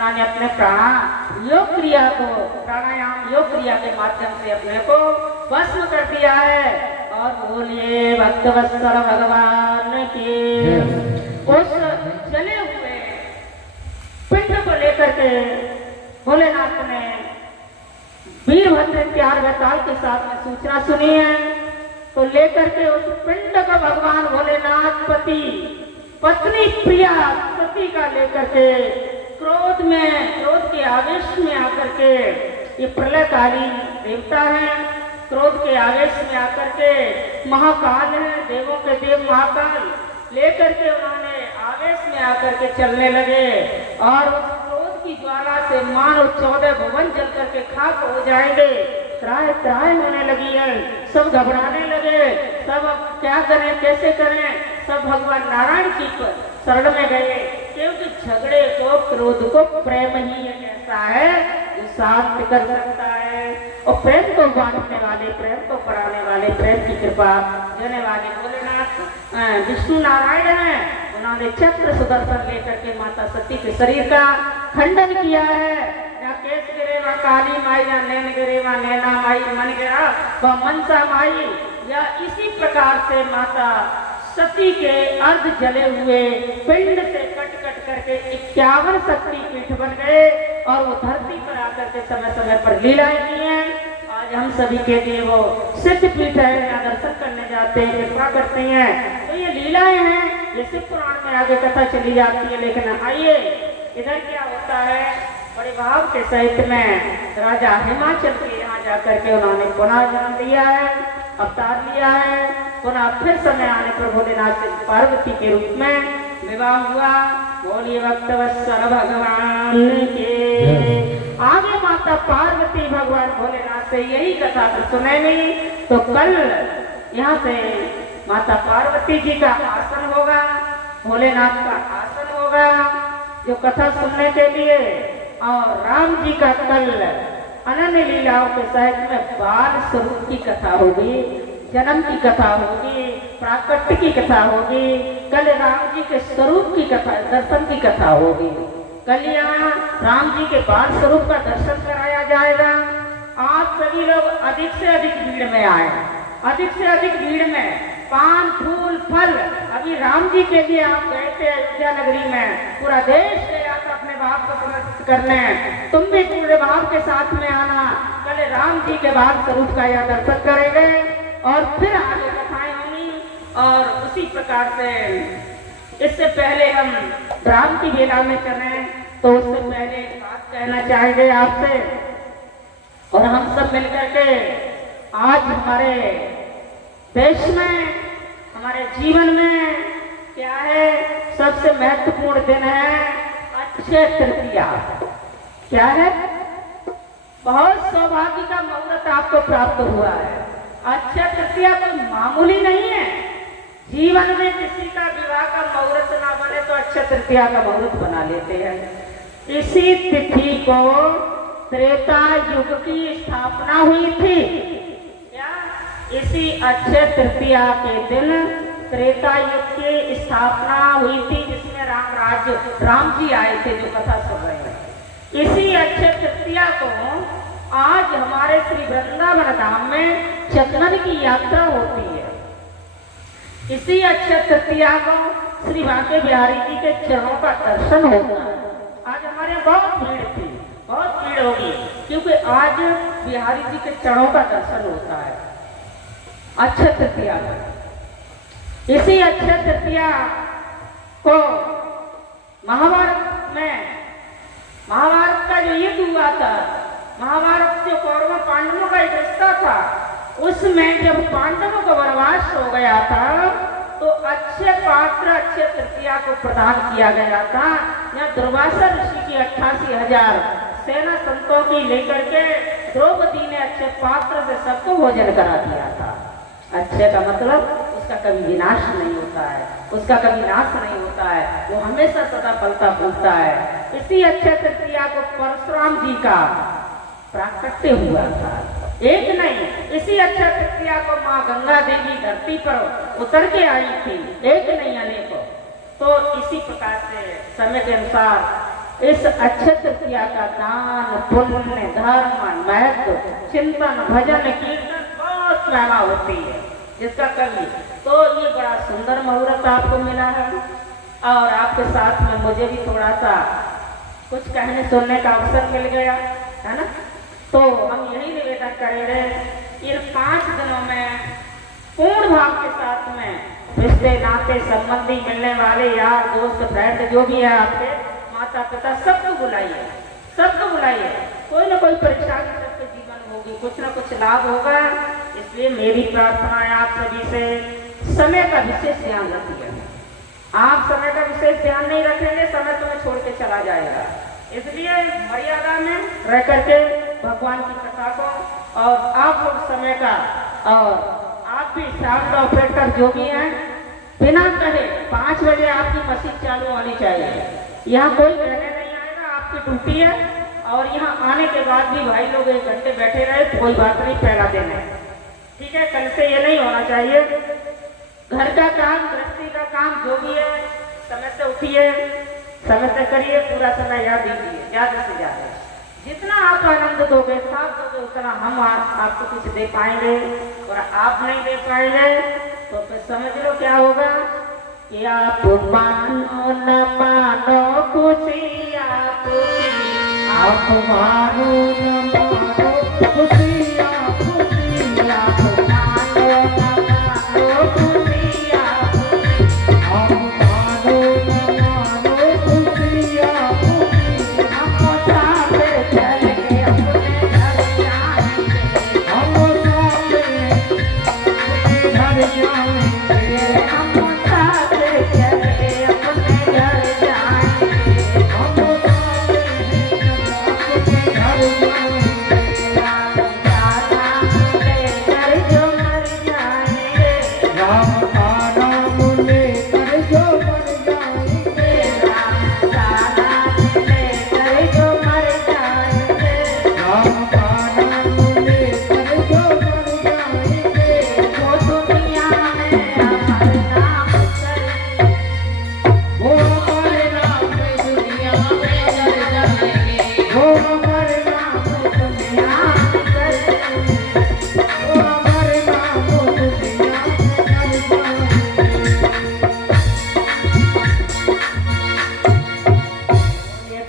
उन्होंने अपने प्राणायाम योग क्रिया के माध्यम से अपने को भस्म कर दिया है। और बोलिए भक्तवत्सल भगवान की। उस जले हुए पिंड को लेकर के भोलेनाथ ने वीरभद्र इत्यादि वैताल के साथ में सूचना सुनी है, तो लेकर के उस पिंड को भगवान भोलेनाथ पत्नी प्रिया सती का लेकर के क्रोध के आवेश में आकर के, ये प्रलयकारी देवता है, क्रोध के आवेश में आकर के महाकाल है, देवों के देव महाकाल, लेकर के उन्होंने आवेश में आकर के चलने लगे और उस क्रोध की ज्वाला से मानो 14 भवन जल करके खाक हो जाएंगे। त्राय त्राय होने लगी है, सब घबराने लगे, सब अब क्या करें कैसे करें, सब भगवान नारायण की शरण में गए, क्योंकि झगड़े को क्रोध को प्रेम ही एक ऐसा है जो शांत कर सकता है। और प्रेम को बांटने वाले, प्रेम को बढ़ाने वाले, प्रेम की कृपा देने वाले भोलेनाथ विष्णु नारायण हैं। उन्होंने चक्र सुदर्शन लेकर के माता सती के शरीर का खंडन किया है। या केस गिरे व काली माई, या नैन गिरे व नैना माई, मन गिरा व मनसा माई। या इसी प्रकार से माता सती के अर्ध जले हुए पिंड से कट कट करके 51 शक्ति पीठ बन गए और वो धरती पर आकर के समय समय पर लीलाएं की हैं। आज हम सभी के लिए वो सिद्ध पीठ है, यहाँ दर्शन करने जाते हैं, कृपा करते हैं। तो ये लीलाएं हैं, ये शिव पुराण में आगे कथा चली जाती है। लेकिन आइए इधर क्या होता है, बड़े भाव के सहित में राजा हिमाचल के यहाँ जाकर के उन्होंने पुनः जन्म लिया है, अवतार लिया है। पुनः फिर समय आने पर भोलेनाथ से पार्वती के रूप में विवाह हुआ। बोलिए भक्तवत्सल भगवान के। आगे माता पार्वती भगवान भोलेनाथ से यही कथा सुनेंगी। तो कल यहाँ से माता पार्वती जी का आसन होगा, भोलेनाथ का आसन होगा जो कथा सुनने के लिए, और राम जी का कल अनन्य लीलाओं के सहित में बाल स्वरूप की कथा होगी, जन्म की कथा होगी, प्राकट्य की कथा होगी। कल राम जी के स्वरूप की कथा, दर्शन की कथा होगी। कल यहाँ राम जी के बाल स्वरूप का दर्शन कराया जाएगा। आप सभी लोग अधिक से अधिक भीड़ में आए, अधिक से अधिक भीड़ में पान फूल फल। अभी राम जी के लिए आप गए थे अयोध्या नगरी में, पूरा देश गया था अपने भाव को समर्पित करने। तुम भी पूरे भाव के साथ में आना। कल राम जी के बाल स्वरूप का यह दर्शन करेंगे और फिर आगे कथाएं होंगी। और उसी प्रकार से इससे पहले हम राम की बेला में चलें, तो उससे पहले एक बात कहना चाहेंगे आपसे। और हम सब मिलकर के आज हमारे देश में, हमारे जीवन में क्या है, सबसे महत्वपूर्ण दिन है अक्षय तृतीया। क्या है? बहुत सौभाग्य का मुहूर्त आपको प्राप्त हुआ है। अक्षय तृतीया कोई मामूली नहीं है। जीवन में किसी का विवाह का मुहूर्त ना बने तो अक्षय तृतीया का मुहूर्त बना लेते हैं। इसी तिथि को त्रेता युग की स्थापना हुई थी। क्या? इसी अक्षय तृतीया के दिन त्रेता युग की स्थापना हुई थी, जिसमें राम जी आए थे, जो कथा सुन रहे हैं। इसी अक्षय तृतीया को आज हमारे श्री वृंदावन धाम में चंदन की यात्रा होती है। इसी अक्षय तृतीया को श्री बांके बिहारी जी के चरणों का दर्शन होता है। आज हमारे बहुत भीड़ थी, बहुत भीड़ होगी, क्योंकि आज बिहारी जी के चरणों का दर्शन होता है अक्षय तृतीया को। इसी अक्षय तृतीया को महाभारत का जो युद्ध हुआ था, महाभारत जो कौरव पांडवों का एक रिश्ता था, उसमें जब पांडवों का वनवास हो गया था तो अक्षय पात्र अक्षय तृतीया को प्रदान किया गया था। यहाँ दुर्वासा ऋषि की 88,000 सेना संतों की लेकर के द्रौपदी ने अक्षय पात्र से सबको भोजन करा दिया था। अक्षय का मतलब उसका कभी विनाश नहीं होता है, उसका कभी नाश नहीं होता है, वो हमेशा सदा फलता फूलता है। इसी अक्षय तृतीया को परशुराम जी का प्राकट्य हुआ था। एक नहीं, इसी अक्षय तृतीया को माँ गंगा देवी धरती पर उतर के आई थी। एक नहीं, अनेकों। तो इसी प्रकार से समय के अनुसार इस अक्षय तृतीया का दान पुण्य धर्म महत्व चिंतन भजन कीर्तन बहुत महिमा होती है जिसका कभी। तो ये बड़ा सुंदर मुहूर्त आपको मिला है और आपके साथ में मुझे भी थोड़ा सा कुछ कहने सुनने का अवसर मिल गया है ना। तो हम यही निवेदन करेंगे इन 5 दिनों में पूर्ण भाव के साथ में रिश्ते नाते संबंधी मिलने वाले यार दोस्त फ्रेंड जो भी है आपके माता पिता सबको बुलाइए, सबको बुलाइए। कोई ना कोई परेशानी सबके जीवन में होगी, कुछ ना कुछ लाभ होगा। इसलिए मेरी प्रार्थना है आप सभी से समय का विशेष ध्यान रखिए। आप समय का विशेष ध्यान नहीं रखेंगे समय तुम्हें छोड़ के चला जाएगा। इसलिए मर्यादा में रह करके भगवान की कथा को और आप लोग समय का और आप भी शाम का ऑपरेटर जो भी हैं बिना कहे 5 बजे आपकी मशीन चालू होनी चाहिए। यहाँ कोई कहने नहीं आएगा, आपकी ड्यूटी है। और यहाँ आने के बाद भी भाई लोग 1 घंटे बैठे रहे तो कोई बात नहीं, फैला देना है, ठीक है। कल से ये नहीं होना चाहिए। घर का काम गृहस्थी का काम जो भी है समय से उठिए, समय से करिए, पूरा समय याद दीजिए, ज़्यादा से ज़्यादा। जितना आप आनंद दोगे साथ दोगे उतना हम आपको कुछ दे पाएंगे। और आप नहीं दे पाएंगे तो फिर समझ लो क्या होगा कि आप मानो न मानो खुशी आपकी, आप मानो न मानो खुशी आपकी, आप मानो न मानो खुशी आपकी, आप मानो न मानो खुशी आपकी। हम साथ चलेंगे अपने घर जाएंगे, हम साथ अपने घर जाएंगे, हम साथ चले अपने घर जाएंगे, हम साथ अपने घर जाएंगे। राम का नाम लेकर जो मर जाएंगे, राम का नाम लेकर जो मर जाएंगे, राम का नाम लेकर जो मर जाएंगे। वो दुनिया में हमारे नाम करेंगे, वो हमारे नाम में दुनिया में चल जाएंगे, वो हमारे नाम दुनिया में करेंगे, वो हमारे नाम दुनिया में चल जाएंगे।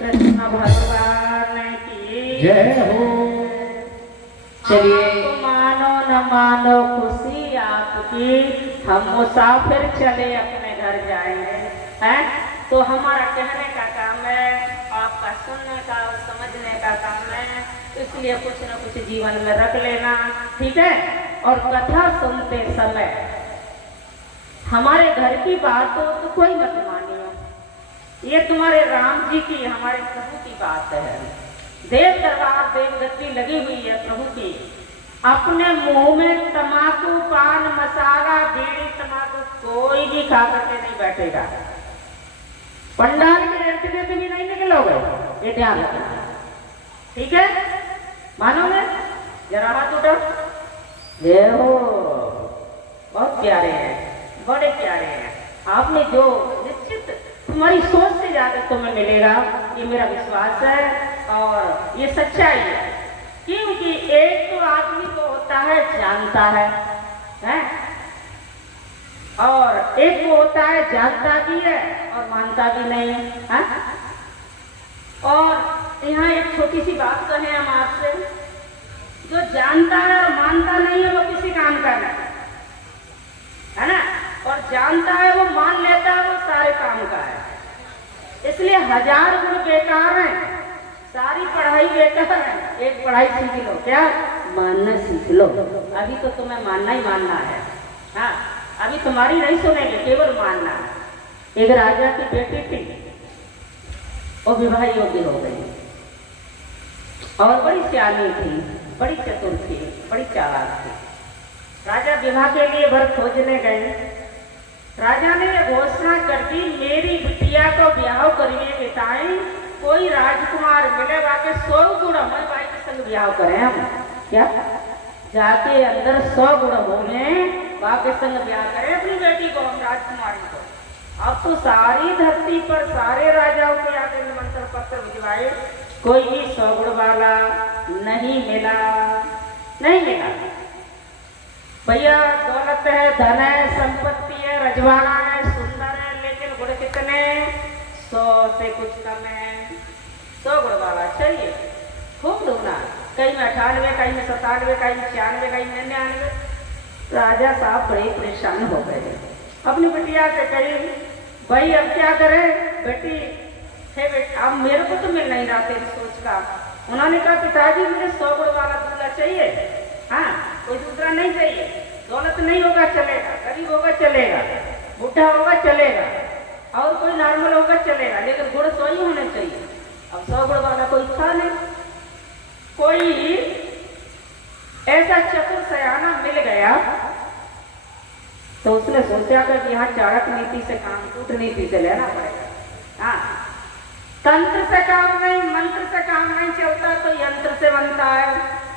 कृष्ण भगवान की जय हो। चलिए मानो न मानो खुशी आपकी, हम मुसाफिर चले अपने घर जाएंगे, हैं। तो हमारा कहने का काम है, आपका सुनने का और समझने का काम है। इसलिए कुछ न कुछ जीवन में रख लेना, ठीक है। और कथा सुनते समय हमारे घर की बात हो तो कोई मत मानियो, ये तुम्हारे राम जी की हमारे प्रभु की बात है। देव दरबार देवगति लगी हुई है प्रभु की। अपने मुंह में तमाकू पान मसाला बीड़ी तमाकू कोई भी खा करके नहीं बैठेगा। पंडाल के इर्द गिर्द भी नहीं निकलोगे, ये ध्यान रखना, ठीक है। मानोगे? जरा हाथ उठो। ये हो बहुत प्यारे हैं, बड़े प्यारे हैं। आपने जो निश्चित तुम्हारी सोच से ज्यादा तुम्हें मिलेगा, ये मेरा विश्वास है और ये सच्चाई है। क्योंकि एक तो आदमी को होता है जानता है, हैं? और एक वो होता है जानता भी है और मानता भी नहीं है। और यहाँ एक छोटी सी बात कहें हम आपसे, जो जानता है और मानता नहीं है वो किसी काम का नहीं है ना, और जानता है वो मान लेता है वो सारे काम का है। इसलिए 1000 गुण बेकार हैं, सारी पढ़ाई बेकार है। एक पढ़ाई सीख लो, क्या मानना सीख लो। अभी तो तुम्हें मानना ही मानना है, हाँ। अभी तुम्हारी नहीं सुनेंगे, केवल मानना। एक राजा की बेटी थी, वो विवाह योग्य हो गई और बड़ी सियानी थी, बड़ी चतुर थी, बड़ी चालाक थी। राजा विवाह के लिए वर खोजने गए। राजा ने घोषणा कर दी, मेरी बिटिया को ब्याह करने के टाइम कोई राजकुमार मिलेगा के 100 गुण हमारे भाई के संग ब्याह करें हम। क्या जाके अंदर 100 गुण होंगे, वहां के संग ब्याह करें अपनी बेटी को, हम राजकुमारी को। अब तो सारी धरती पर सारे राजाओं के आगे निमंत्रण पत्र भिजवाए, कोई भी 100 गुण वाला नहीं मिला, नहीं मिला। भैया दौलत है, धन है, संपत्ति है, रजवाड़ा है, सुंदर है, लेकिन गुण कितने? 100 से कुछ कम है। 100 गुण वाला चाहिए, खूब ढूंढा, कहीं में 98, कहीं में 97, कहीं में 96, कहीं में 99। राजा साहब बड़े परेशान हो गए। अपनी बिटिया से कही, भाई अब क्या करें बेटी, हे बेटा अब मेरे को तो मिल नहीं रहा तेरी सोच का। उन्होंने कहा पिताजी मुझे 100 गुण वाला दूल्हा चाहिए, हाँ कोई दूसरा नहीं चाहिए। दौलत नहीं होगा चलेगा, गरीब होगा चलेगा, बूढ़ा होगा चलेगा, और कोई नॉर्मल होगा चलेगा, लेकिन गुण 100 ही होने चाहिए। अब 100 गुण वाला कोई था नहीं। कोई ऐसा चतुर सयाना मिल गया तो उसने सोचा कि यहाँ चाणक नीति से काम, कूटनीति से लेना पड़ेगा। हाँ, तंत्र से काम नहीं, मंत्र से काम नहीं चलता तो यंत्र से बनता है,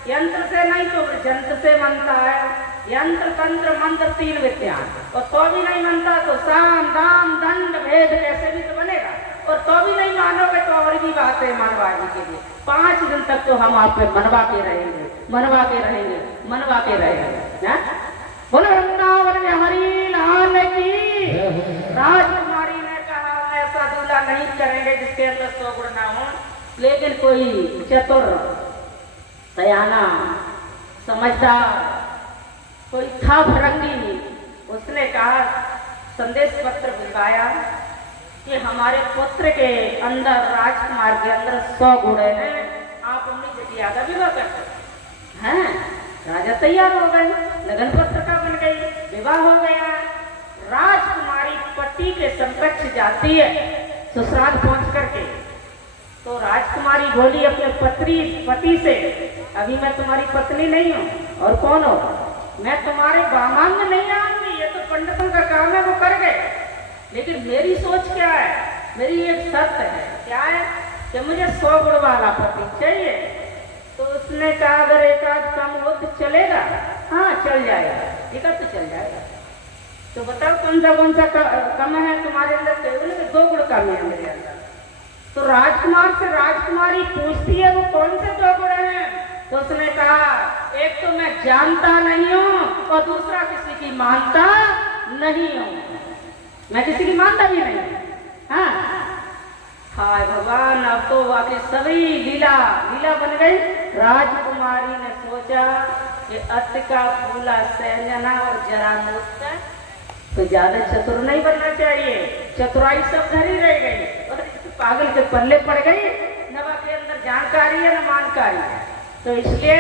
यंत्र से नहीं तो जंत्र से बनता है। यंत्र तंत्र मंत्र 3 विद्या, और तो भी नहीं बनता तो साम दाम दंड भेद कैसे भी तो बनेगा। और तो भी नहीं मानोगे तो और भी बात है मनवाने के लिए। 5 दिन तक तो हम आप पे मनवा के रहेंगे, मनवा के रहेंगे, मनवा के रहेंगे। बोलो वृंदावन में हरि लाल की। राजकुमारी ने कहा हम ऐसा दूल्हा नहीं करेंगे जिसके अंदर 100 गुण ना हो, लेकिन कोई चतुर सयाना समझदार कोई था फरंगी, उसने कहा संदेश पत्र भिजवाया कि हमारे पुत्र के अंदर, राजकुमार के अंदर 100 गुण हैं, आप अपनी बिटिया का विवाह कर सकते हैं। राजा तैयार हो गए, लगन पत्रिका बन गई, विवाह हो गया। राजकुमारी पति के समकक्ष जाती है ससुराल पहुंच करके, तो राजकुमारी बोली अपने पति से, अभी मैं तुम्हारी पत्नी नहीं हूँ, और कौन हो? मैं तुम्हारे बामांग नहीं आऊंगी, ये तो पंडितों का काम है, वो कर गए। लेकिन मेरी सोच क्या है, मेरी एक शर्त है, क्या है कि मुझे 100 गुण वाला पति चाहिए। तो उसने कहा अगर एक आध कम हो तो चलेगा? हाँ चल जाएगा, एक आध तो चल जाएगा। तो बताओ कौन सा कम है तुम्हारे अंदर? केवल 2 गुण कम है मेरे अंदर। तो राजकुमार से राजकुमारी पूछती है वो कौन से 2 गुण हैं? तो उसने कहा एक तो मैं जानता नहीं हूँ, और दूसरा किसी की मानता नहीं हूँ, मैं किसी की मानता भी नहीं। हाँ हाय भगवान, अब तो वाकई सभी लीला बन गई। राजकुमारी ने सोचा कि अति का फूला सैन्यना और जरा मोटा तो ज्यादा चतुर नहीं बनना चाहिए, चतुराई सब घर ही रह गई, और पागल के पल्ले पड़ गई। नवा के अंदर जानकारी है न मानकारी है। तो इसलिए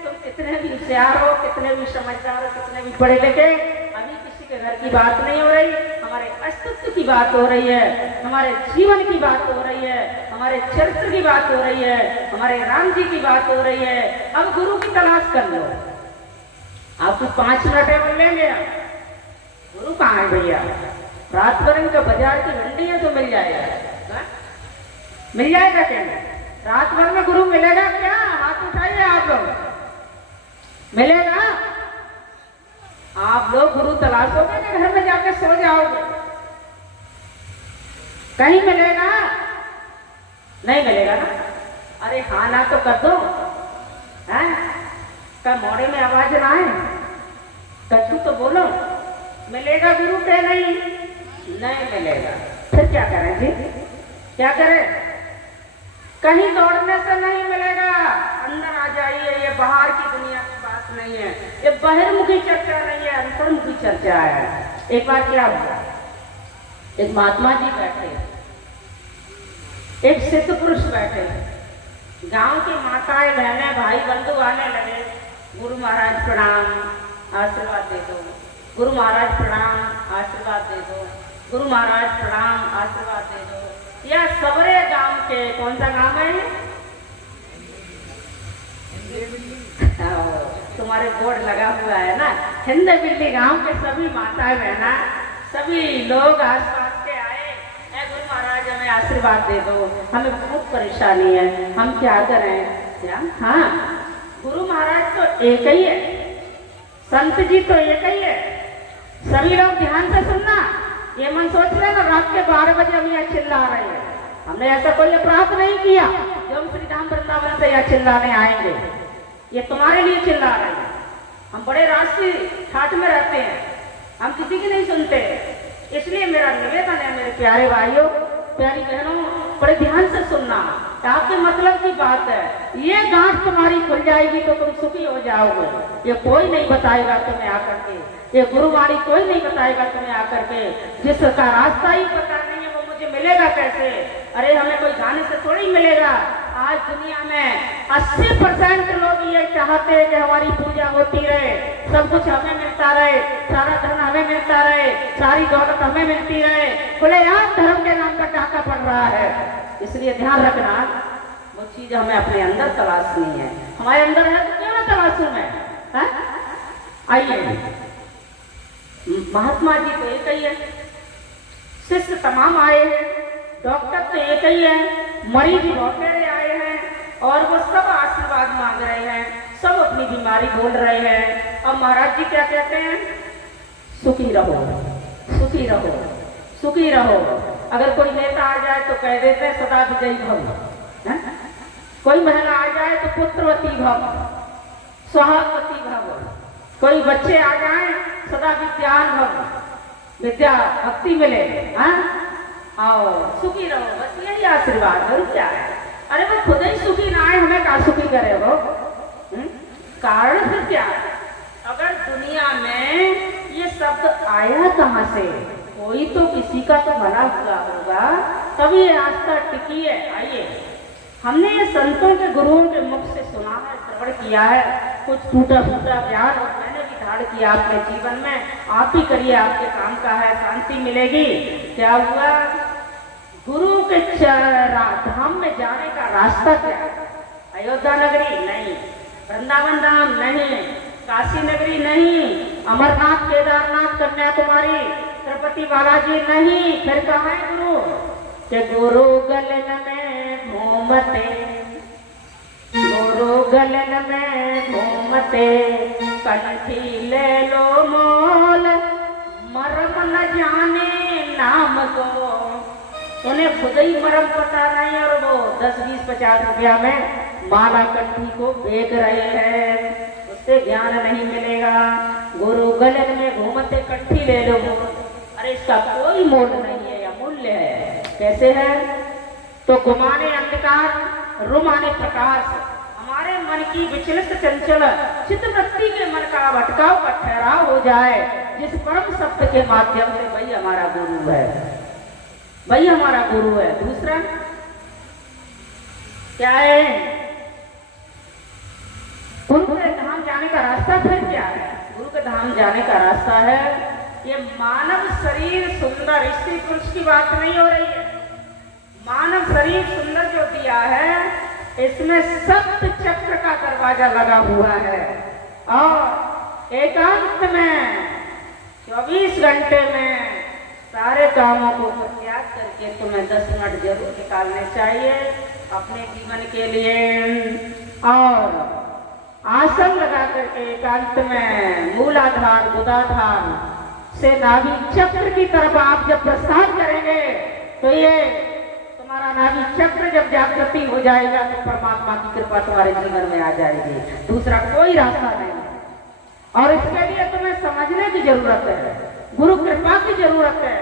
तुम कितने भी होशियार हो, कितने भी समझदार हो, कितने भी पढ़े लिखे, अभी किसी के घर की बात नहीं हो रही, हमारे अस्तित्व की बात हो रही है, हमारे जीवन की बात हो रही है, हमारे चरित्र की बात हो रही है, हमारे राम जी की बात हो रही है। अब गुरु की तलाश कर लो। आपको 5 मिनट है लेंगे, गुरु कहाँ है भैया? रात भर का बाजार की मंडी है तो मिल जाएगा, मिल जाएगा क्या? रात भर में गुरु मिलेगा क्या? हाथ उठाइए आप लोग, मिलेगा? आप लोग गुरु तलाशोगे कि घर में जाके सो जाओगे? कहीं मिलेगा? नहीं मिलेगा ना? अरे हाँ ना तो कर दो, हैं? क्या मोड़े में आवाज ना आए? कछु तो बोलो। मिलेगा गुरु के? नहीं मिलेगा। फिर क्या करें जी? क्या करें? कहीं दौड़ने से नहीं मिलेगा, अंदर आ जाइए। ये बाहर की दुनिया की बात नहीं है, ये बहिर्मुखी चर्चा नहीं है, अंतर्मुखी चर्चा है। एक बार क्या हुआ, एक महात्मा जी बैठे, एक सिद्ध पुरुष बैठे, गांव की माताएं बहनें भाई बंधु आने लगे, गुरु महाराज प्रणाम, आशीर्वाद दे दो, गुरु महाराज प्रणाम, आशीर्वाद दे दो, गुरु महाराज प्रणाम, आशीर्वाद दे दो। या सबरे गांव के, कौन सा गांव है? तुम्हारे बोर्ड लगा हुआ है ना, हिंद बिल्ली गांव के सभी माताएं बहना, सभी लोग आसपास के आए, गुरु महाराज हमें आशीर्वाद दे दो, हमें बहुत परेशानी है, हम क्या करें? क्या? हाँ, गुरु महाराज तो एक ही है, संत जी तो एक ही है। सभी लोग ध्यान से सुनना, ये मन सोच रहे ना रात के 12 बजे हम यहाँ चिल्ला रहे हैं, हमने ऐसा कोई अपराध नहीं किया जो हम श्री धाम वृंदावन से यहाँ चिल्लाने आएंगे। ये तुम्हारे लिए चिल्ला रहे हैं। हम बड़े राष्ट्रीय ठाठ में रहते हैं, हम किसी की नहीं सुनते। इसलिए मेरा निवेदन है मेरे प्यारे भाइयों, प्यारी बहनों, बड़े ध्यान से सुनना। आपके मतलब की बात है, ये गांठ तुम्हारी खुल जाएगी तो तुम सुखी हो जाओगे। ये कोई नहीं बताएगा तुम्हें आकर के, ये गुरुवाणी कोई नहीं बताएगा तुम्हें आकर के। जिसका रास्ता ही पता नहीं है वो मुझे मिलेगा कैसे? अरे हमें कोई गाने से थोड़ी मिलेगा। आज दुनिया में 80% लोग ये चाहते हैं कि हमारी पूजा होती रहे, सब कुछ हमें मिलता रहे, सारा धन हमें मिलता रहे, सारी दौलत हमें मिलती रहे। खुलेआम धर्म के नाम पर डाका पड़ रहा है। इसलिए ध्यान रखना, वो चीज हमें अपने अंदर तलाशनी है। हमारे अंदर है तो क्यों ना तलाशूं मैं? आइए, महात्मा जी तो एक ही है, शिष्य तमाम आए हैं, डॉक्टर तो एक ही है, मरीज बहुत सारे आए हैं और वो सब आशीर्वाद मांग रहे हैं, सब अपनी बीमारी बोल रहे हैं। अब महाराज जी क्या कहते हैं? सुखी रहो, सुखी रहो, सुखी रहो। अगर कोई नेता आ जाए तो कह देते हैं सदा विजयी भव, कोई महिला आ जाए तो पुत्रवती भव, सुहागवती भव, कोई बच्चे आ जाए सदा विद्यान भव, विद्या भक्ति मिले, आओ सुखी रहो, बस यही आशीर्वाद और क्या है? अरे वो खुद ही सुखी ना आए, हमें क्या सुखी करे वो? कारण फिर क्या है? अगर दुनिया में ये शब्द आया कहाँ से? कोई तो किसी का तो भला हुआ होगा, तभी ये आस्था टिकी है। आइए, हमने ये संतों के गुरुओं के मुख से सुना है, श्रवण किया है, कुछ टूटा फूटा ज्ञान और मैंने भी धारण किया अपने जीवन में। आप ही करिए, आपके काम का है, शांति मिलेगी। क्या हुआ? गुरु के धाम में जाने का रास्ता क्या है? अयोध्या नगरी नहीं, वृंदावन धाम नहीं, काशी नगरी नहीं, अमरनाथ, केदारनाथ, कन्याकुमारी, तिरुपति बालाजी नहीं। फिर कहाँ है गुरु? के गुरु गलन में घूमते, गुरु गलन में घूमते, कंठी ले लो मोल, मरम न जाने नाम को। उन्हें खुद ही मरम पता नहीं और वो 10, 20, 50 रुपया में माला कंठी को बेच रहे हैं, उससे ज्ञान नहीं मिलेगा। गुरु गलन में घूमते, कंठी ले लो मोल। अरे इसका कोई मोल नहीं है या मूल्य है। कैसे है? तो गुमाने अंधकार, रुमाने प्रकाश। हमारे मन की विचलित चंचल चित्तवृत्ति के मन का भटकाव का ठहराव हो जाए जिस परम शब्द के माध्यम से, वही हमारा गुरु है, वही हमारा गुरु है। दूसरा क्या है? गुरु के धाम जाने का रास्ता फिर क्या है? गुरु के धाम जाने का रास्ता है ये मानव शरीर सुंदर, स्त्री पुरुष की बात नहीं हो रही है। मानव शरीर सुंदर जो दिया है, इसमें सप्त चक्र का दरवाजा लगा हुआ है और एकांत में 24 घंटे में सारे कामों को त्याग करके तुम्हें 10 मिनट जरूर निकालने चाहिए अपने जीवन के लिए। और आसन लगा करके एकांत में मूलाधार, बुधाधार से नाभि चक्र की तरफ आप जब प्रस्थान करेंगे तो ये तुम्हारा नाभि चक्र जब जागृति हो जाएगा तो परमात्मा की कृपा तुम्हारे जीवन में आ जाएगी। दूसरा कोई रास्ता नहीं। और इसके लिए तुम्हें समझने की जरूरत है, गुरु कृपा की जरूरत है।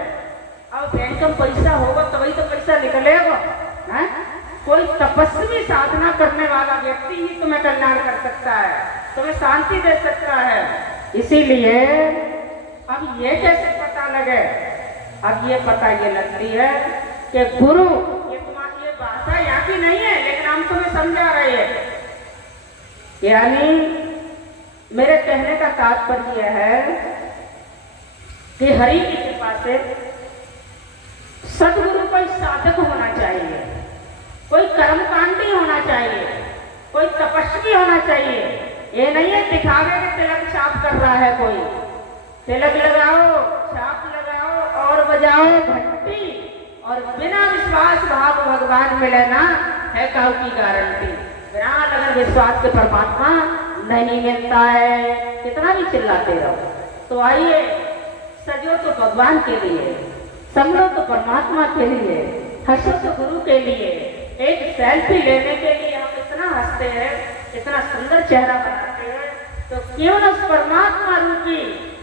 अब बैंक में पैसा होगा तभी तो पैसा निकलेगा, है? कोई तपस्वी साधना करने वाला व्यक्ति ही तुम्हें कल्याण कर सकता है, तुम्हें शांति दे सकता है। इसीलिए अब ये कैसे पता लगे? अब ये पता ये लगती है कि गुरु, ये तुम्हारी ये भाषा यहाँ की नहीं है लेकिन हम तुम्हें समझा रहे हैं। यानी मेरे कहने का तात्पर्य है कि हरि की कृपा से सदगुरु कोई साधक होना चाहिए, कोई कर्मकांडी होना चाहिए, कोई तपस्वी होना चाहिए। ये नहीं है दिखावे के तिलक छाप कर रहा है कोई, तिलक लगाओ, छाप लगाओ और बजाओ घंटी और बिना विश्वास भाव भगवान मिले ना है काउ की गारंटी। बिना लगन विश्वास के परमात्मा नहीं मिलता है, कितना भी चिल्लाते रहो। तो आइए, सजो तो भगवान के लिए, संभलो तो परमात्मा के लिए, हंसो तो गुरु के लिए, एक सेल्फी लेने के लिए हम इतना हंसते हैं, इतना सुंदर चेहरा बनाते हैं, तो क्यों न उस परमात्मा रूपी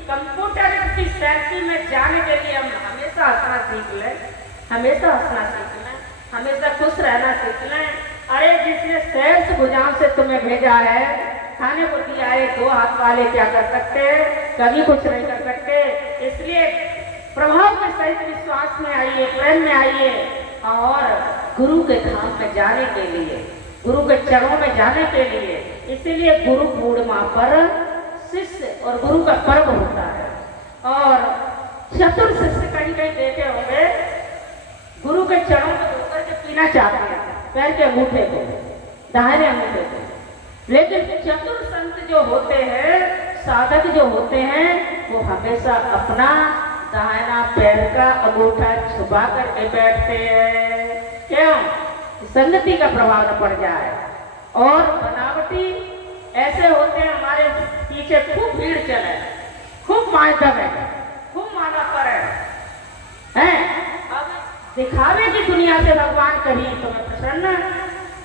कंप्यूटर की सेल्फी में जाने के लिए हम हमेशा हंसना सीख लें, हमेशा हंसना सीख लें, हमेशा खुश रहना सीख लें। अरे जिसने शेष भुजाओं से तुम्हें भेजा है, खाने को दिया है, 2 हाथ वाले क्या कर सकते हैं? कभी कुछ नहीं कर सकते। इसलिए प्रभाव के सहित विश्वास में आइए, प्रेम में आइए और गुरु के धाम में जाने के लिए, गुरु के चरणों में जाने के लिए, इसीलिए गुरु पूर्णिमा पर शिष्य और गुरु का पर्व होता है। और चतुर शिष्य कहीं कहीं देखे होंगे गुरु के चरणों में धोकर के पीना चाहते हैं, पैर के अंगूठे को, दाहिने अंगूठे को। लेकिन चतुर संत जो होते हैं, साधक जो होते हैं, वो हमेशा अपना दाहिना पैर का अंगूठा छुपा करके बैठते हैं। क्यों? संगति का प्रभाव न पड़ जाए। और बनावटी ऐसे होते हैं, हमारे पीछे खूब भीड़ चले, खूब मायदम है, खूब माना पर है। अब दिखावे की दुनिया से भगवान कभी तुम्हें प्रसन्न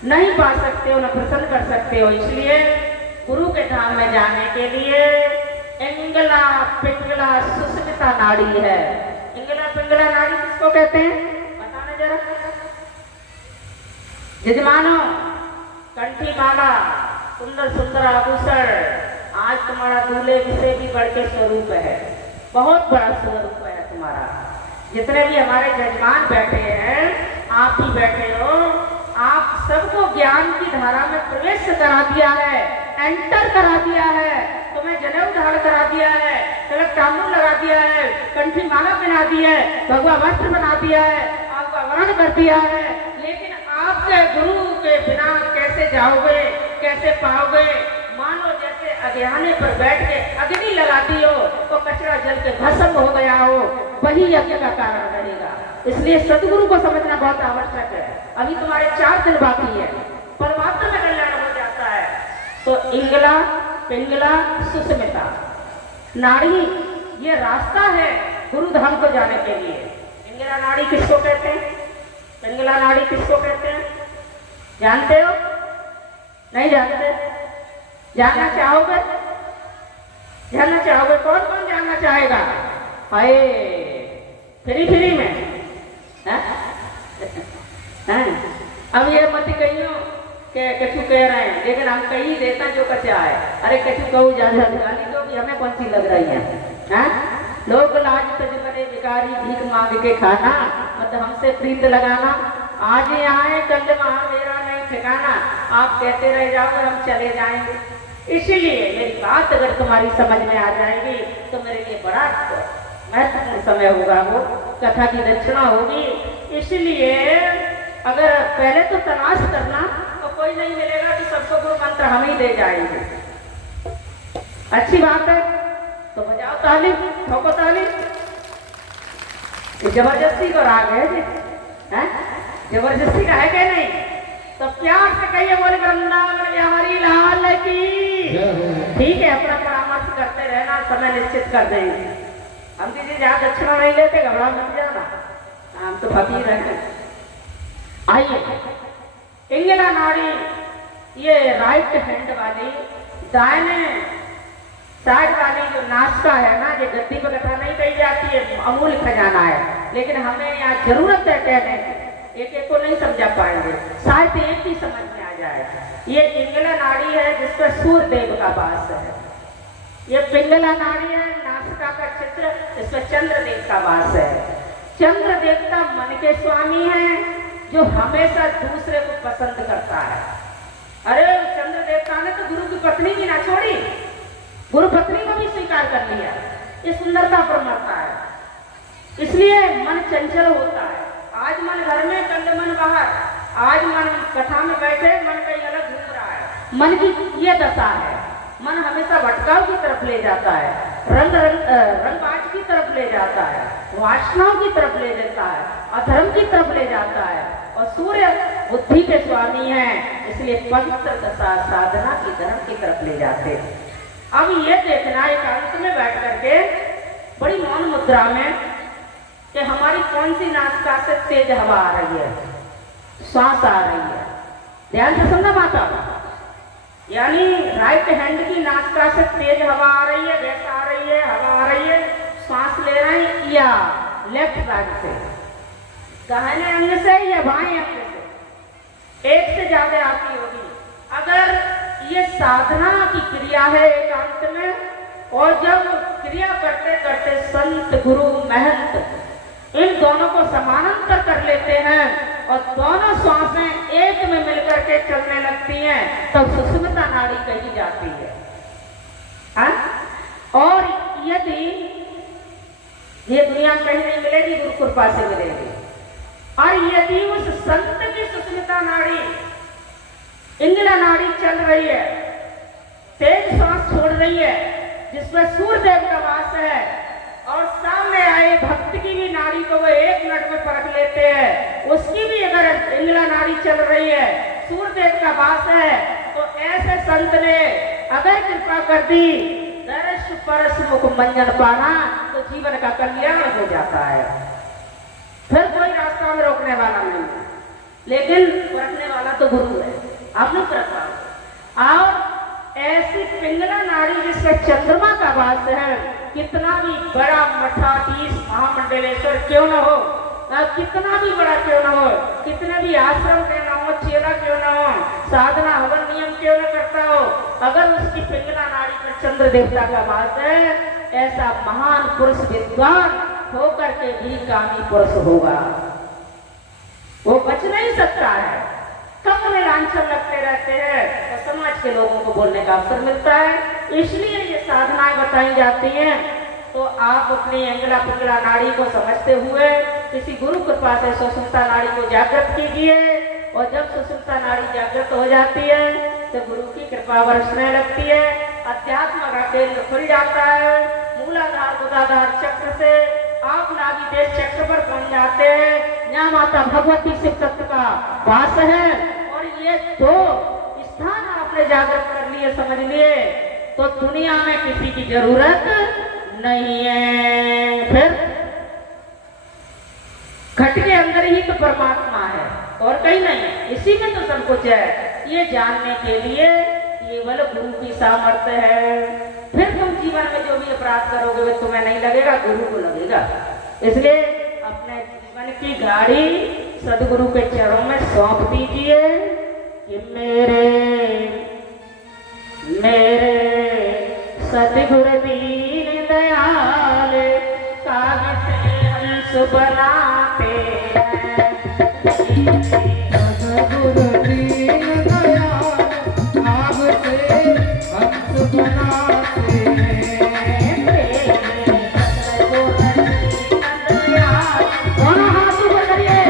नहीं पा सकते हो, न प्रसन्न कर सकते हो। इसलिए गुरु के धाम में जाने के लिए इंगला पिंगला सुस्मिता नाड़ी है। इंगला पिंगला नाड़ी किसको कहते हैं? बताना जरा यजमानो। कंठी माला, सुंदर सुंदर आभूषण, आज तुम्हारा दूल्हे से भी बढ़ के स्वरूप है, बहुत बड़ा स्वरूप है तुम्हारा। जितने भी हमारे यजमान बैठे हैं, आप भी बैठे हो, आप सबको ज्ञान की धारा में प्रवेश करा दिया है, एंटर करा दिया है, तुम्हें जनेऊ धारण करा दिया है, तिलक तांबूल लगा दिया है, कंठी माला पहना दी है, भगवा वस्त्र बना दिया है, आपका वर्ण कर दिया है। लेकिन आपके गुरु के बिना कैसे जाओगे, कैसे पाओगे? मानो जैसे अज्ञाने पर बैठ के अग्नि लगाती हो तो कचरा जल के भस्म हो गया हो, वही यज्ञ का कारण रहेगा। इसलिए सदगुरु को समझना बहुत आवश्यक है। अभी तुम्हारे 4 दिन बाकी है, परमात्मा में कल्याण हो जाता है। तो इंगला पिंगला सुस्मिता नाड़ी ये रास्ता है गुरु धाम को जाने के लिए। इंगला नाड़ी किसको कहते हैं? पिंगला नाड़ी किसको कहते हैं? जानते हो? नहीं जानते? जानना चाहोगे? जानना चाहोगे? कौन कौन जानना चाहेगा? हाय फ्री में है? अब ये मत कहियो के कछु कह रहे हैं, लेकिन हम कही देता जो कचा है। अरे कछु कहू ज्यादा गाली दो कि हमें कौन सी लग रही है? लोग लाज तज करे भिखारी, भीख मांग के खाना, मतलब हमसे प्रीत लगाना। आज यहाँ है, कल वहाँ, मेरा नहीं ठिकाना। आप कहते रह जाओगे, हम चले जाएंगे। इसलिए मेरी बात अगर तुम्हारी समझ में आ जाएगी तो मेरे लिए बड़ा महत्वपूर्ण समय होगा, वो कथा की दक्षिणा होगी। इसलिए अगर पहले तो तलाश करना तो कोई नहीं मिलेगा कि सबको गुरु मंत्र हम ही दे जाएंगे। अच्छी बात है, तो बजाओ ताली, ठोको ताली। जबरदस्ती को राग है जी, जबरदस्ती का है क्या? नहीं तो प्यार से कहिए, बोले वृंदावन बिहारी लाल की। ठीक है, अपना परामर्श करते रहना, समय निश्चित कर देंगे हम। दीजिए जहाँ दक्षिणा नहीं लेते, घबरा मत जाना, हम तो फकीर हैं। आइए, इंगला नाड़ी ये राइट हैंड वाली, दाहिने साइड वाली जो नाश्ता है ना, ये गद्दी पर कथा नहीं कही जाती है, अमूल खजाना है। लेकिन हमें यहाँ जरूरत है कहने की, एक एक को नहीं समझा पाएंगे, शायद एक ही समझ में आ जाए। ये इंगला नाड़ी है जिस पर सूर्य देव का वास है। ये पिंगला नाड़ी है, नासिका का चित्र, इस पर चंद्र देव का वास है। चंद्र देवता मन के स्वामी हैं, जो हमेशा दूसरे को पसंद करता है। अरे चंद्र देवता ने तो गुरु की पत्नी भी ना छोड़ी, गुरु पत्नी को भी स्वीकार कर लिया। ये सुंदरता परमात्मा है। इसलिए मन चंचल होता है। आज मन घर में, कल मन बाहर। आज मन कथा में बैठे, मन कहीं अलग घूम रहा है। मन की ये दशा है, मन हमेशा भटकाव की तरफ ले जाता है, रंगबाज की तरफ ले जाता है, वासनाओं की तरफ ले जाता है, अधर्म की तरफ ले जाता है। और सूर्य बुद्धि के स्वामी हैं, इसलिए पवित्र दशा साधना की धर्म की तरफ ले जाते। अब ये देखना, एकांत में बैठ करके बड़ी मौन मुद्रा में कि हमारी कौन सी नासिका से तेज हवा आ रही है, सांस आ रही है। ध्यान से सुनना माता, यानी राइट हैंड की नासिका से तेज हवा आ रही है, गैस आ रही है, हवा आ रही है, सांस ले रहे हैं, या लेफ्ट साइड से, दाहिने अंग से या बाएं अंग से, एक से ज्यादा आती होगी। अगर ये साधना की क्रिया है एकांत में, और जब क्रिया करते करते संत गुरु महंत इन दोनों को समानांतर कर लेते हैं और दोनों श्वासें एक में मिलकर के चलने लगती हैं, तब सुषुम्ना नाड़ी कही जाती है। और यदि ये दुनिया कहीं नहीं मिलेगी, गुरु कृपा से मिलेगी। और यदि उस संत की सुषुम्ना नाड़ी, इंद्र नाड़ी चल रही है, तेज सांस छोड़ रही है, जिसमें सूर्य देव का वास है, और सामने आए भक्त की भी नाड़ी को वो 1 मिनट में परख लेते हैं, उसकी भी अगर इंद्र नाड़ी चल रही है, सूर्य देव का वास है, तो ऐसे संत ने अगर कृपा कर दी, दर्श परस मुख मंजन पाना, तो जीवन का कल्याण हो जाता है। फिर कोई रास्ता में रोकने वाला नहीं, लेकिन रखने वाला तो गुरु है, आप लोग रखा। और ऐसी पिंगला नाड़ी जिसमें चंद्रमा का वास है, कितना भी बड़ा मठाधीश महामंडलेश्वर क्यों न हो, कितना भी बड़ा क्यों न हो, कितने भी आश्रम क्यों न हो, चेला क्यों न हो, साधना हवन नियम क्यों न करता हो, अगर उसकी पिंगला नाड़ी पर चंद्र देवता का वास है, ऐसा महान पुरुष विद्वान होकर के भी कामी पुरुष होगा, वो बच नहीं सकता है। कब उन्हें लांछन लगते रहते हैं तो समाज के लोगों को बोलने का अवसर मिलता है, इसलिए ये साधनाएं बताई जाती हैं। तो आप अपनी अंगला पिंगला नाड़ी को समझते हुए किसी गुरु कृपा से सुषुम्ना नाड़ी को जागृत कीजिए, और जब सुषुम्ना नाड़ी जागृत हो जाती है तो गुरु की कृपा बरसने लगती है, अध्यात्म का केंद्र खुल जाता है, मूलाधार गुदाधार चक्र से आप नाभि देश चक्र पर पहुंच जाते हैं, यहाँ माता भगवती शिव तत्व का वास है। और ये 2 स्थान आपने जागृत कर लिए, समझ लिए, तो दुनिया में किसी की जरूरत नहीं है। फिर घट के अंदर ही तो परमात्मा है और कहीं नहीं है, इसी में तो सब कुछ है। ये जानने के लिए केवल गुरु की सामर्थ्य है। फिर तुम जीवन में जो भी अपराध करोगे वो तुम्हें नहीं लगेगा, गुरु को लगेगा। इसलिए अपने जीवन की गाड़ी सदगुरु के चरणों में सौंप दीजिए कि मेरे सतगुरु दीन दयाल, काव्य से हंस बनाते हैं। सतगुरु दीन दयाल, काव्य से हंस बनाते हैं। दोनों हाथ ऊपर करिए।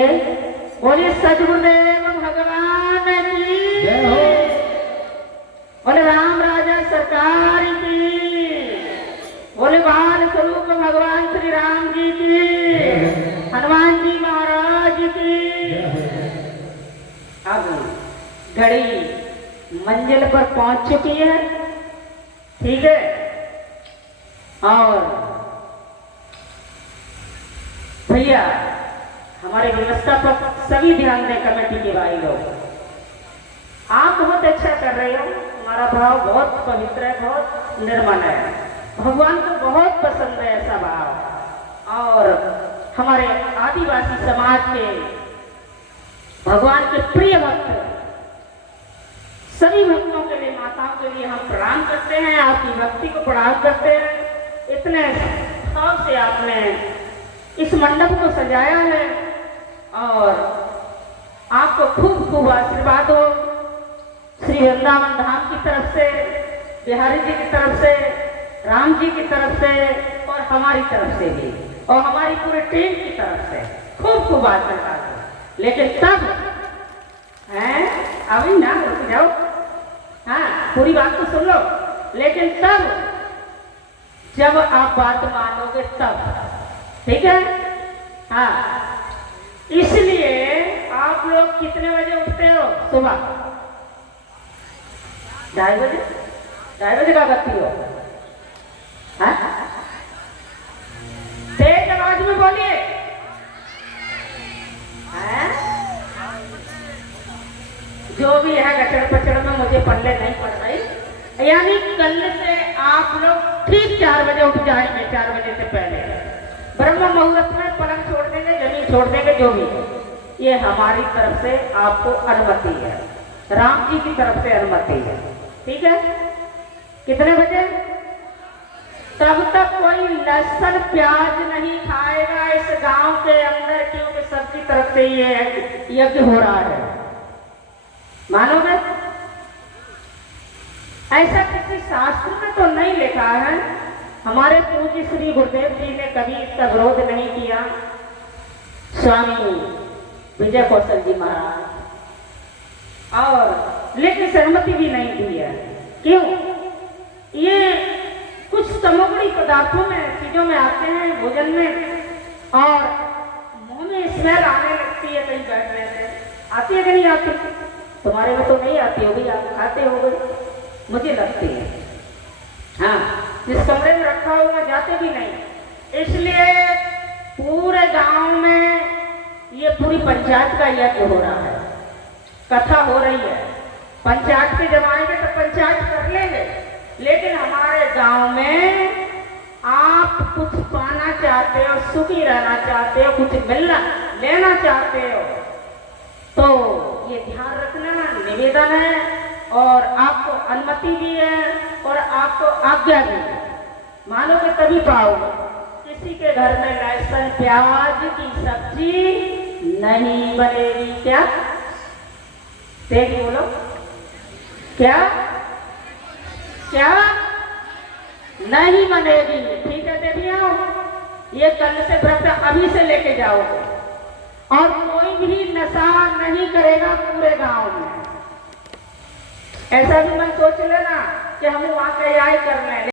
बोलिए बोलिए सद्गुरुदेव भगवान की जय हो। बोले राम राजा सरकार की, बोले बाल स्वरूप भगवान श्री राम जी की, हनुमान जी महाराज की। अब घड़ी मंजिल पर पहुंच चुकी है, ठीक है। और भैया हमारे व्यवस्थापक सभी ध्यान दें, कमेटी के भाई लोग, आप बहुत अच्छा कर रहे हो, हमारा भाव बहुत पवित्र है, बहुत निर्मल है, भगवान को बहुत पसंद है ऐसा भाव। और हमारे आदिवासी समाज के भगवान के प्रिय भक्त सभी भक्तों के लिए, माताओं के लिए हम प्रणाम करते हैं, आपकी भक्ति को प्रणाम करते हैं। इतने भाव से आपने इस मंडप को सजाया है और आपको खूब खूब आशीर्वाद हो श्री वृंदावन धाम की तरफ से, बिहारी जी की तरफ से, राम जी की तरफ से और हमारी तरफ से भी, और हमारी पूरी टीम की तरफ से खूब खूब आशीर्वाद हो। लेकिन तब हैं, अभी ना रुक जाओ, हाँ पूरी बात तो सुन लो, लेकिन तब जब आप बात मानोगे तब, ठीक है। हाँ, इसलिए आप लोग कितने बजे उठते हो सुबह? 2:30 बजे? 2:30 बजे क्या करती हो? हाँ? तेज आवाज में बोलिए। जो भी है गचड़ पचड़ में मुझे पल्ले नहीं पड़ रही, यानी कल से आप लोग ठीक 4 बजे उठ जाएंगे, 4 बजे से पहले ब्रह्म मुहूर्त में पलंग छोड़ देंगे, जमीन छोड़ देंगे, जो भी है। ये हमारी तरफ से आपको अनुमति है, राम जी की तरफ से अनुमति है, ठीक है। कितने बजे? तब तक कोई लहसुन प्याज नहीं खाएगा इस गांव के अंदर, क्योंकि सबकी तरफ से ये यज्ञ हो रहा है, मानोगे? ऐसा किसी शास्त्र में तो नहीं लिखा है, हमारे पूज्य श्री गुरुदेव जी ने कभी इसका विरोध नहीं किया, स्वामी विजय कौशल जी महाराज, और लेकिन सहमति भी नहीं दी है। क्यों? ये कुछ सामग्री पदार्थों में, चीजों में आते हैं भोजन में, और मुंह में स्मेल आने लगती है कहीं बैठने से। आती है कि नहीं आती? तुम्हारे में तो नहीं आती होगी, आप खाते होगे, मुझे लगती है। हाँ, जिस कमरे में रखा हो वहाँ जाते भी नहीं। इसलिए पूरे गांव में ये पूरी पंचायत का यज्ञ हो रहा है, कथा हो रही है। पंचायत के जब आएंगे तो पंचायत कर लेंगे, लेकिन हमारे गांव में आप कुछ पाना चाहते हो, सुखी रहना चाहते हो, कुछ मिलना लेना चाहते हो, तो ये ध्यान रखना, निवेदन है, और आपको अनुमति भी है और आपको आज्ञा भी है, मानोगे तभी पाओगे। किसी के घर में लहसुन प्याज की सब्जी नहीं बनेगी। क्या? तेज बोलो। क्या क्या नहीं बनेगी? ठीक है देवियों, ये कल से व्रत अभी से लेके जाओगे, और कोई भी नशा नहीं करेगा पूरे गांव में। ऐसा भी मत सोच लेना कि हम वहां के आए कर लें।